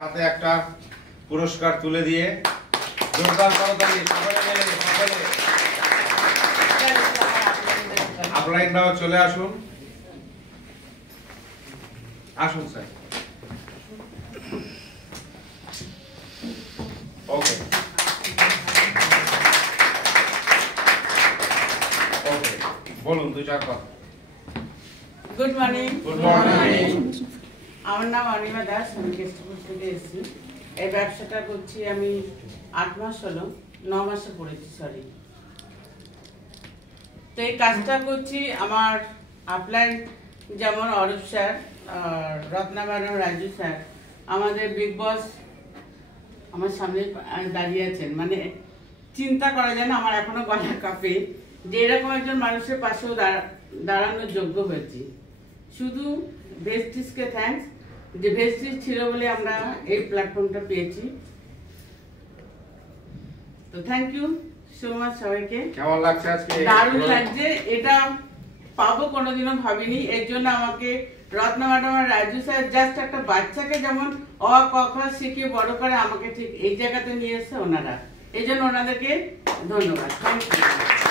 হাতে একটা পুরস্কার তুলে দিয়ে জোরদার করতালি সকলে মিলে সকলে আপলাইনরাও চলে আসুন আসুন স্যার ওকে ওকে বলুন দুই চার কথা গুড মর্নিং গুড মর্নিং আমার নাম অনিমা দাস আমি কেষ্টপুর থেকে এসেছি এই ব্যবসাটা করছি আমি 8 মাস হলো 9 মাসে পড়েছি সরি তো এই কাজটা করছি আমার আপলাইন যেমন Arup sir Ratna madam Raju sir আমাদের বিগ বস আমার সামনে দাঁড়িয়ে আছেন মানে চিন্তা করা যায় না আমার এখনো গলা কাঁপে যে এরকম একজন মানুষের পাশেও দাঁড়ানোর যোগ্য হয়েছি শুধু ভেস্টিজকে থ্যাঙ্কস যে ভেস্টিজ ছিল বলে আমরা এই প্ল্যাটফর্মটা পেয়েছি তো থ্যাংক ইউ সো মাচ সবাইকে কেমন লাগছে আজকে দারুণ লাগছে এটা পাবো কোনোদিনও ভাবিনি এর জন্য আমাকে রত্না ম্যাডাম আর রাজু স্যার জাস্ট একটা বাচ্চাকে যেমন অ ক খ শিখিয়ে বড় করে আমাকে ঠিক এই জায়গাতে নিয়ে এসছে ওনারা এই জন্য ওনাদেরকে ধন্যবাদ থ্যাংক ইউ